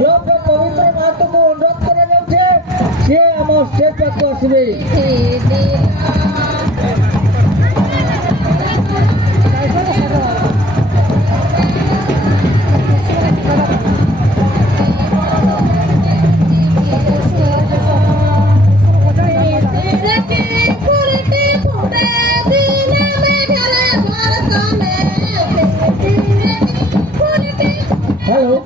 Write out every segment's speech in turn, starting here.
लोक पवित्र माता को अनुरोध करा जाउछे से हमर स्टेज पर आसबे। हेलो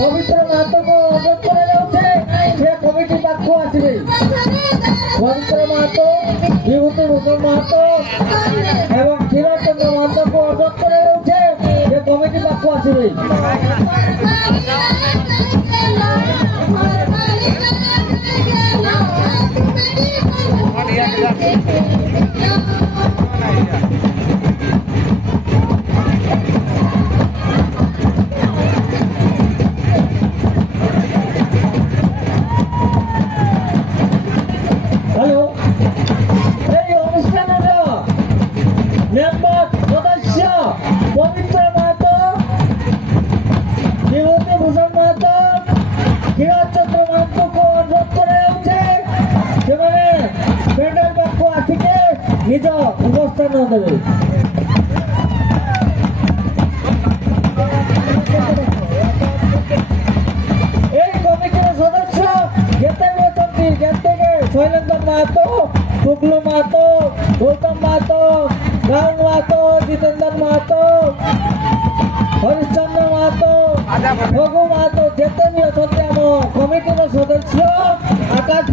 पवित्र माता को अनुरोध करा जाउछे से कमिटी पाखु आसबे। पवित्र माता विभूति भूषण माता एवं क्षीरचंद्र माता को अनुरोध करा जाउछे से कमिटी पाखु आसबे। हेलो मेंबर सदस्य पवित्र माता विभूति भूषण माता क्षीरचंद्र माता को अनुरोध करा जाउछे सेमाने पेंडाल पाखु आसिके निज अवस्थान देबे। शैलेंद्र महतो, टुकलू महतो, गौतम महतो, राहुल महतो, जितेंद्र महतो, हरिश्चंद्र महतो, रघु महतो, जिते भी अच्छा कमिटी सदस्य आकाश।